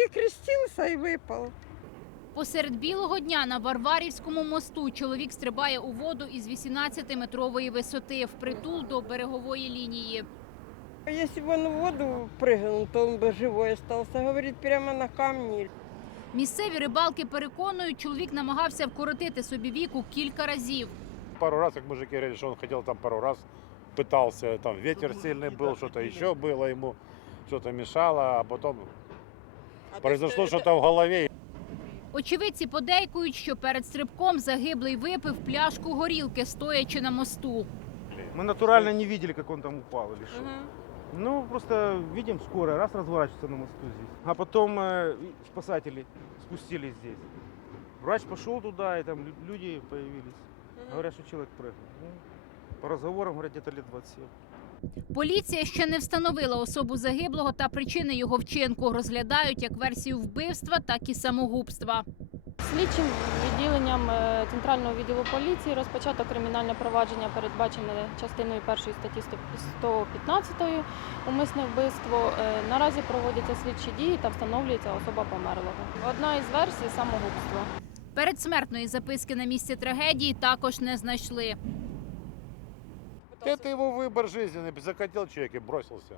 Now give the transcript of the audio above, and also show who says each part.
Speaker 1: перекрестился и выпал.
Speaker 2: Посеред білого дня на Варварівському мосту чоловік стрибає у воду із 18-метрової висоти впритул до берегової лінії.
Speaker 1: Если бы он в воду прыгнул, то он бы живой остался. Говорит, прямо на камни.
Speaker 2: Місцеві рибалки переконують, чоловік намагався вкоротити собі віку кілька разів.
Speaker 3: Пару раз, как мужики говорили, что он хотел там пару раз, пытался, там ветер сильный был, что-то еще было ему, что-то мешало, а потом произошло что-то в голове.
Speaker 2: Очевидці подейкують, що перед стрибком загиблий випив пляшку горілки, стоячи на мосту.
Speaker 4: Мы натурально не видели, как он там упал или что. Ну, просто видим скорая, раз разворачивается на мосту здесь. А потом спасатели спустились здесь. Врач пошел туда, и там люди появились. Говорят, что человек прыгнул. Ну, по разговорам, говорят, где-то лет 27.
Speaker 2: Поліція ще не встановила особу загиблого та причини його вчинку. Розглядають як версію вбивства, так і самогубства.
Speaker 5: Слідчим відділенням Центрального відділу поліції розпочато кримінальне провадження, передбачене частиною 1 статті 115 «Умисне вбивство». Наразі проводяться слідчі дії та встановлюється особа померлого. Одна із версій – самогубство.
Speaker 2: Передсмертної записки на місці трагедії також не знайшли.
Speaker 3: Это его выбор жизненный, захотел человек и бросился.